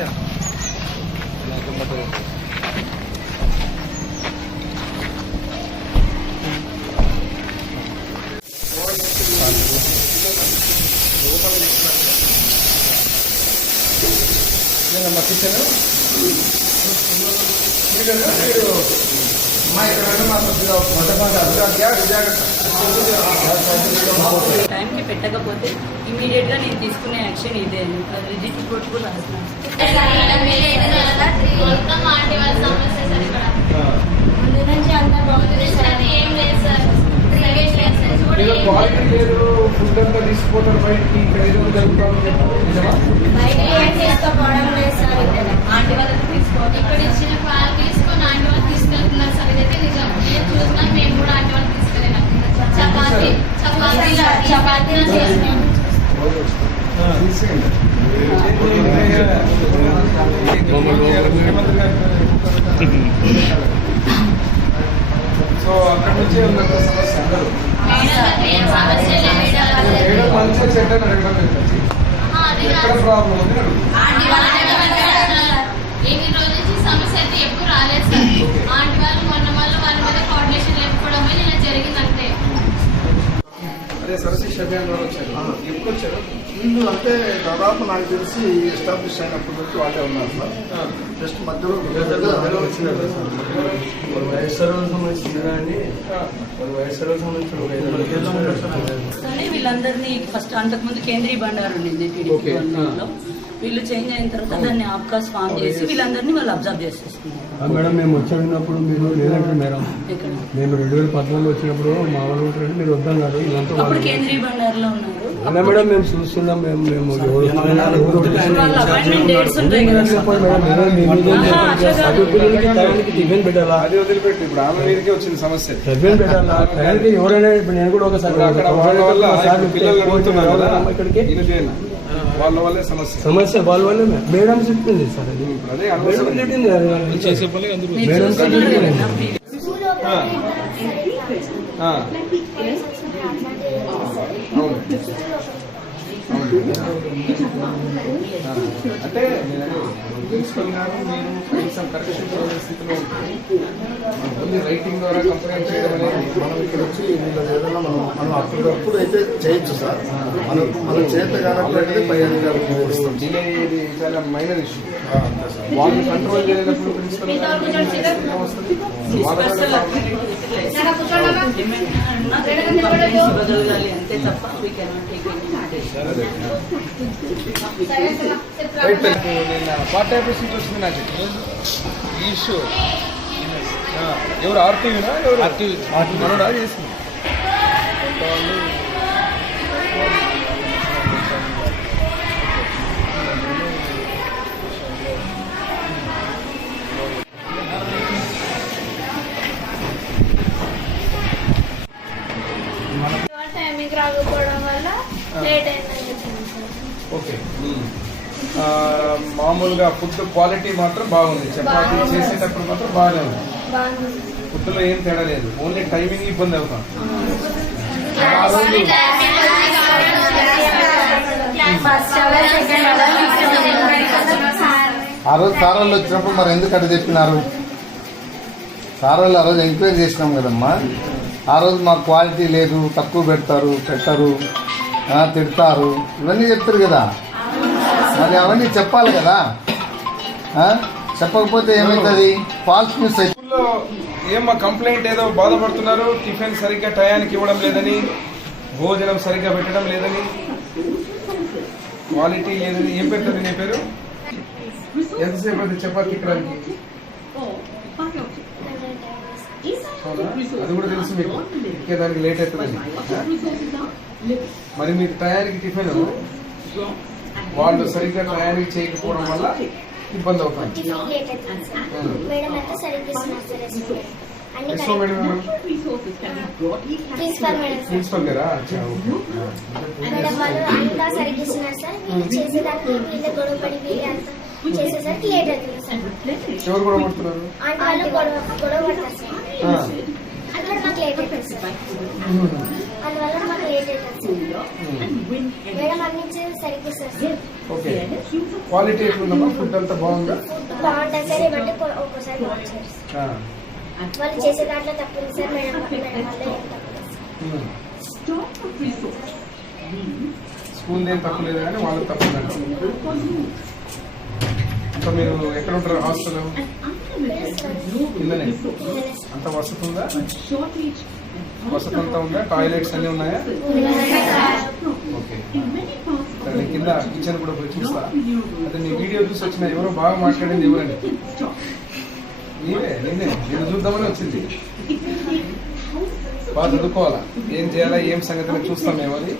だよ。頑張ってるなん。か負けてる టైంకి పెట్టకపోతే ఇమీడియట్గా నేను తీసుకునే యాక్షన్ ఇదే రిజిట్ రిపోర్ట్ కూడా ముందు నుంచి అంతా బాగుంది ఏం లేదు సార్ క్వాలిటీ లేదు ఫుడ్ అంతా తీసుకుపోతారు బయటికి ఇక్కడ ఏదో జరుగుతుంది నిజమా బయట ఏం తీసుకోపోవడం లేదు సార్ ఇక్కడ ఆంటీ వాళ్ళకి తీసుకోవాలి ఇక్కడ ఇచ్చిన పాలు తీసుకొని ఆంటీ వాళ్ళు తీసుకెళ్తున్నారు సార్ ఇదైతే నిజం నేను చూసినా మేము కూడా ఆంటీ వాళ్ళు తీసుకెళ్ళినాం సో అక్కడ నుంచి ఉన్నంత సమస్య అందరూ మేడం ఏం చెడ్డ ప్రాబ్లం ఉంది ఎప్పుడు వచ్చారు. వీళ్ళు అంటే దాదాపు నాకు తెలిసి ఎస్టాబ్లిష్ అయినప్పటి నుంచి వాళ్ళే ఉన్నారు సార్. జస్ట్ మధ్యలో వయస్సులకు సంబంధించిన సంబంధించిన మంది వీళ్ళందరినీ ఫస్ట్ అంతకుముందు కేంద్రీయ బండారు ఉండింది టీడీపీ వీళ్ళు చేంజ్ అయిన తర్వాత దాన్ని ఆప్కాస్ ఫామ్ చేసి వీళ్ళందరినీ వాళ్ళు అబ్జర్వ్ చేసేస్తున్నారు ఆ మేడం మేము వచ్చినప్పుడు మీరు లేదంటే మేడం. మేము రెండు వేల పద్నాలుగులో వచ్చినప్పుడు మా వాళ్ళు ఉంటారంటే మీరు వద్దన్నారు ఇదంతా అప్పుడు వాళ్ళు కేంద్రీయ బండారులో ఉన్నారు. అలా మేడం మేము చూస్తున్నాం మేము మేము టిఫిన్ పెట్టాలా? అది వదిలిపెట్టి ఇప్పుడు ఆమె మీదకే వచ్చింది సమస్య. టిఫిన్ పెట్టాలా? టయానికి ఎవరైనా ఇప్పుడు నేను కూడా ఒకసారి పిల్లలు అడుగుతున్నారు ఇక్కడికి వాళ్ళ వల్లే సమస్య. సమస్య వాళ్ళ వల్లే మేడం చెప్పింది సార్ అది. మేడం చెప్పింది. కదా previous. ఆ. ఆ. అవును ఆ. అంటే గారు మీరు కనీసం కరెక్షన్ స్థితిలో ఉంటుంది రైటింగ్ ద్వారా కంప్లైంట్ చేయడం అనేది మనం ఇక్కడ వచ్చి ఏదైనా మనం మనం అప్పటికప్పుడు అయితే చేయొచ్చు సార్ మనం మనం చేత కానట్లయితే పై వివరిస్తాం డిలే ఇది చాలా మైనర్ ఇష్యూ వాళ్ళు కంట్రోల్ చేయలేనప్పుడు ప్రిన్సిపల్ వస్తుంది అంతే తప్ప నిన్న పార్టీ ఆఫీస్ నుంచి వచ్చింది నాకు ఈ ఇష్యూ ఎవరు ఆర్టీవీనా ఎవరు ఆర్టీవీ మనోడా చేసింది మామూలుగా ఫుడ్ క్వాలిటీ మాత్రం బాగుంది. చపాతీ చేసేటప్పుడు మాత్రం బాగానే ఉంది. ఫుడ్లో ఏం తేడా లేదు. ఓన్లీ టైమింగ్ ఇబ్బంది అవుతాం. ఆ రోజు సార్ వాళ్ళు వచ్చినప్పుడు మరి ఎందుకు అట్లా చెప్పినారు సార్ వాళ్ళు ఆ రోజు ఎంక్వైరీ చేసినాం కదమ్మా. ఆ రోజు మాకు క్వాలిటీ లేదు తక్కువ పెడతారు పెట్టరు తిడతారు. ఇవన్నీ చెప్తారు కదా. మరి అవన్నీ చెప్పాలి కదా. చెప్పకపోతే ఏమవుతుంది ఫాల్స్ న్యూస్ స్కూల్లో ఏమో కంప్లైంట్ ఏదో బాధపడుతున్నారు? టిఫిన్ సరిగ్గా టయానికి ఇవ్వడం లేదని భోజనం సరిగ్గా పెట్టడం లేదని. క్వాలిటీ లేదని. ఏం పెట్టదు నీ పేరు? ఎంతసేపు అది చపాతీ ఇక్కడానికి అది కూడా తెలుసు మీకు. ఇంకే దానికి లేట్ అవుతుందని. మరి మీరు టయానికి టిఫిన్ వాళ్ళు సరిగ్గా టయానికి చేయకపోవడం వల్ల ఇబ్బంది అవుతుంది? ప్రిన్సిపల్ సార్ ప్రిన్సిపల్ గారా గొడవ ఎవరు పడుతున్నారు? గొడవ ఆ. అందువల్ల మాకు లేట్ అవుతుంది సార్ అందువల్ల మాకు లేట్ అవుతుంది సార్. మేడం అన్ని సరిగ్గా ఇస్తారు సార్ ఓకే క్వాలిటీ ఎట్లుందమ్మా? ఫుడ్ అంతా బాగుందా? బాగుంటుంది సార్. ఏమంటే ఒక్కోసారి. వాళ్ళు చేసే దాంట్లో తప్పింది సార్. మేడం మేడం వల్ల ఏం తప్పలేదు. స్కూల్ ఏం కానీ వాళ్ళకి తప్పు ఉందంట సో మీరు ఎక్కడ ఉంటారు? హాస్టల్? కిందనే అంత వసతి ఉందా వసతి అంతా ఉందా? టాయిలెట్స్ అన్నీ ఉన్నాయా? ఓకే సరే కింద కిచెన్ కూడా పోయి చూస్తా అదే నీ వీడియో చూసి వచ్చిన ఎవరో బాగా మాట్లాడింది ఎవరండి? నేనే నేనే నేను చూద్దామని వచ్చింది. బాగా చదువుకోవాలా? ఏం చేయాలా? ఏం సంగతి చూస్తాం మేము అది.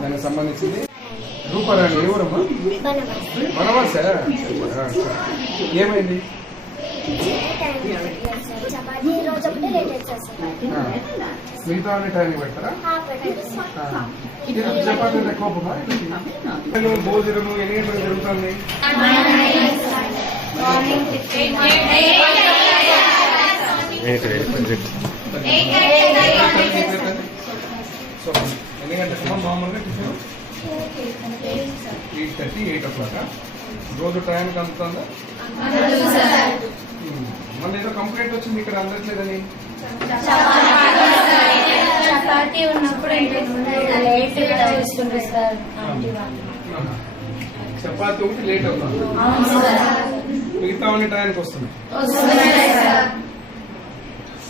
దానికి సంబంధించింది. రూపారాణి ఎవరమ్మా బనవాస్. మనవాసా ఏమైంది? టైం. మిగతా అన్ని టైంకి పెడతారా? చపాతీ కోపమా? భోజనము ఎన్ని గంటలకు జరుగుతుంది సో ఎన్ని గంటలకు మామూలుగా tiffin. Eight thirty eight o'clock రోజు టైంకి అందుతుందా ఉమ్. మొన్న ఏదో కంప్లైంట్ వచ్చింది ఇక్కడ అందట్లేదని? చపాతీ ఉన్నప్పుడు చపాతి ఒకటి లేట్ అవుతుంది. మిగతా అన్ని టైంకి వస్తుంది.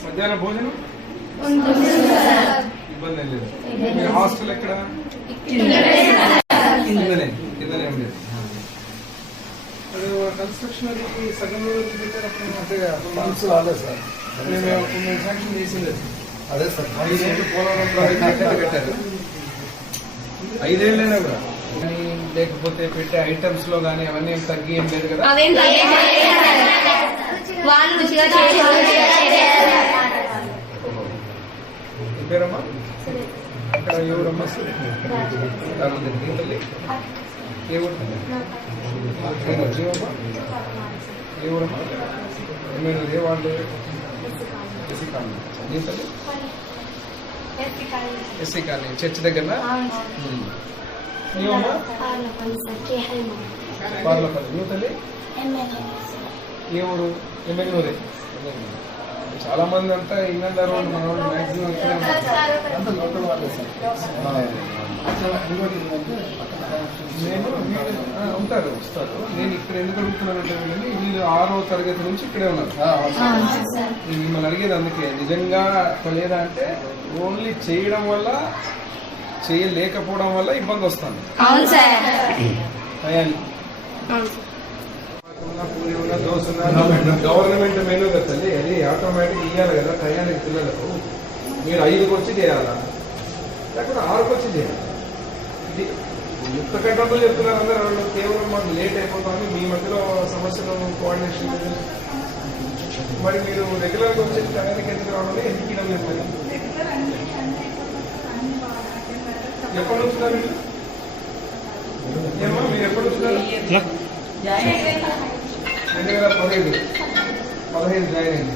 మధ్యాహ్నం భోజనం? ఇబ్బంది లేదు. హాస్టల్ ఎక్కడ కిందనే కిందనే ఏం లేదు అది కన్స్ట్రక్షన్ అది సగం రోజులు పెట్టేటప్పుడు అంటే ఫండ్స్ రాలేదు సార్. మేము మేము శాంక్షన్ చేసింది అది. సార్ ఐదేళ్ళు పోలవరం కట్టారు. ఐదేళ్ళైనా కూడా. లేకపోతే పెట్టే ఐటమ్స్లో కానీ అవన్నీ ఏం తగ్గి ఏం లేదు కదా? పేరమ్మా? ఎవరమ్మా? ఏ ఊరు నేను ఏ ఊరమ్మా మీరు ఏ వాళ్ళు ఎస్సీ కాలనీ నీ తల్లి ఎస్సీ కాలనీ చర్చ్ దగ్గర నీవమ్మా బార్లపల్లి నువ్వు తల్లి ఏ ఊరు ఎమ్మెల్యూరే చాలా మంది అంతా ఇన్నర్ రోడ్ మన వాళ్ళు మాక్సిమం నేను ఉంటారు వస్తారు. నేను ఇక్కడ ఎందుకు అడుగుతున్నానంటే వీళ్ళని వీళ్ళు ఆరో తరగతి నుంచి ఇక్కడే ఉన్నారు. మిమ్మల్ని అడిగేది అందుకే నిజంగా లేదా అంటే ఓన్లీ చేయడం వల్ల చేయలేకపోవడం వల్ల ఇబ్బంది వస్తుంది. టయానికి పూరి ఉన్న దోశ ఉన్న గవర్నమెంట్ మెనూ కదా తల్లి అది ఆటోమేటిక్ ఇవ్వాలి కదా టయానికి పిల్లలకు. మీరు ఐదుకి వచ్చి చేయాలా? లేకపోతే ఆరుకు వచ్చి చేయాలి? ఇది యుక్త కంట్రోల్ చెప్తున్నారు అందరూ. వాళ్ళు కేవలం మాకు లేట్ అయిపోతుంది. మీ మధ్యలో సమస్యలు కోఆర్డినేషన్. మరి మీరు రెగ్యులర్గా వచ్చే టయానికి ఎందుకు రావాలి? ఎందుకు ఇవ్వడం లేదు మరి ఎప్పటి నుంచి మీరు? ఏమ్మా మీరు ఎప్పటి నుంచి? రెండు వేల పదిహేడు. పదిహేను జాయిన్ అయింది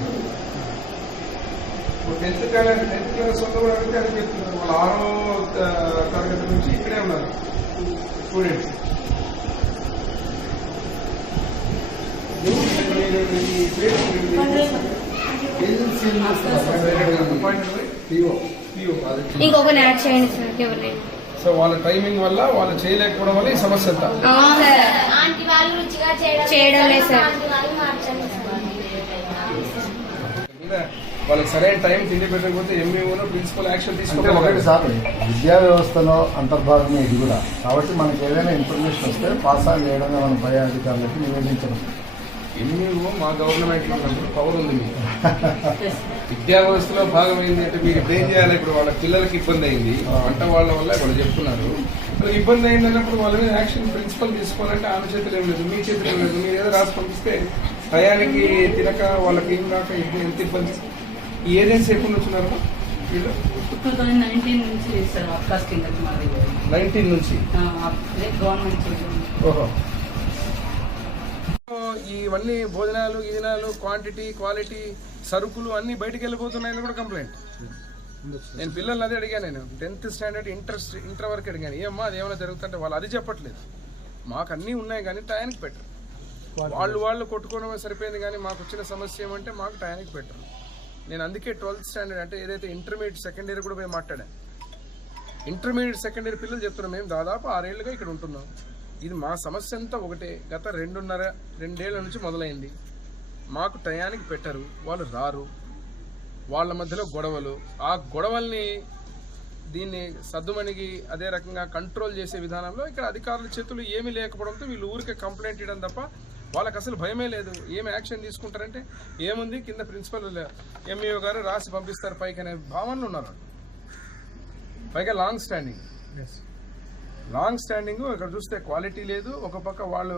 ఇప్పుడు టెన్త్ క్లాస్ టెన్త్ క్లాస్ వాళ్ళు కూడా అడిగితే అది చెప్తున్నారు. వాళ్ళు ఆరో తరగతి నుంచి ఇక్కడే ఉన్నారు. స్టూడెంట్స్. ఇంకొక యాడ్ చేయండి సార్ సో వాళ్ళ టైమింగ్ వల్ల వాళ్ళు చేయలేకపోవడం వల్ల ఈ సమస్య చేయడం లేదు సార్. వాళ్ళకి సరైన టైం తిండి పెట్టకపోతే ఎంఈఓలో ప్రిన్సిపల్ యాక్షన్ అంటే ఒకటి సార్ విద్యా వ్యవస్థలో అంతర్భాగమే ఇది కూడా. కాబట్టి మనకి ఏదైనా ఇన్ఫర్మేషన్ వస్తే పాస్ ఆన్ చేయడం మన పై అధికారులకు నివేదించడం. ఎంఈఓ మా గవర్నమెంట్లో ఉన్నప్పుడు పవర్ ఉంది మీకు. విద్యా వ్యవస్థలో భాగమైంది అంటే మీరు ఇప్పుడు ఏం చేయాలి? ఇప్పుడు వాళ్ళ పిల్లలకి ఇబ్బంది అయింది. వంట వాళ్ళ వల్ల వాళ్ళు చెప్తున్నారు. ఇబ్బంది అయింది అన్నప్పుడు వాళ్ళ మీద యాక్షన్ ప్రిన్సిపల్ తీసుకోవాలంటే ఆమె చేతులు ఏం లేదు మీ చేతులు ఏం లేదు. మీరు ఏదో రాసి పంపిస్తే టయానికి తినక వాళ్ళకి ఏం కాక ఎంత ఇబ్బంది ఈ ఏజెన్సీ ఎప్పుడు వచ్చినారు వీళ్ళు? టూ థౌజండ్ నైన్టీన్ నుంచి సార్ మాది నైన్టీన్ నుంచి? గవర్నమెంట్. ఓహో. ఇవన్నీ భోజనాలు గిజనాలు క్వాంటిటీ క్వాలిటీ సరుకులు అన్ని బయటికి వెళ్ళిపోతున్నాయని కూడా కంప్లైంట్ నేను పిల్లల్ని అదే అడిగాను నేను. టెన్త్ స్టాండర్డ్ ఇంట్రెస్ట్ ఇంటర్ వరకు అడిగాను. ఏమ్మా అది ఏమైనా జరుగుతుంటే వాళ్ళు అది చెప్పట్లేదు. మాకు అన్నీ ఉన్నాయి కానీ టయానికి పెట్టరు. వాళ్ళు వాళ్ళు కొట్టుకోవడమే సరిపోయింది కానీ మాకు వచ్చిన సమస్య ఏమంటే మాకు టయానికి పెట్టరు. నేను అందుకే ట్వెల్త్ స్టాండర్డ్ అంటే ఏదైతే ఇంటర్మీడియట్ సెకండ్ ఇయర్ కూడా మేము మాట్లాడాను ఇంటర్మీడియట్ సెకండ్ ఇయర్ పిల్లలు చెప్తున్నాం మేము దాదాపు ఆరేళ్ళుగా ఇక్కడ ఉంటున్నాం. ఇది మా సమస్య అంతా ఒకటే. గత రెండున్నర రెండేళ్ళ నుంచి మొదలైంది. మాకు టయానికి పెట్టరు వాళ్ళు రారు. వాళ్ళ మధ్యలో గొడవలు. ఆ గొడవల్ని దీన్ని సద్దుమణిగి అదే రకంగా కంట్రోల్ చేసే విధానంలో ఇక్కడ అధికారుల చేతులు ఏమీ లేకపోవడంతో వీళ్ళు ఊరికే కంప్లైంట్ ఇవ్వడం తప్ప వాళ్ళకి అసలు భయమే లేదు. ఏం యాక్షన్ తీసుకుంటారంటే ఏముంది? కింద ప్రిన్సిపల్ ఎంఈఓ గారు రాసి పంపిస్తారు పైకి అనే భావనలు ఉన్నారు పైగా లాంగ్ స్టాండింగ్ లాంగ్ స్టాండింగ్ ఇక్కడ చూస్తే క్వాలిటీ లేదు. ఒక పక్క వాళ్ళు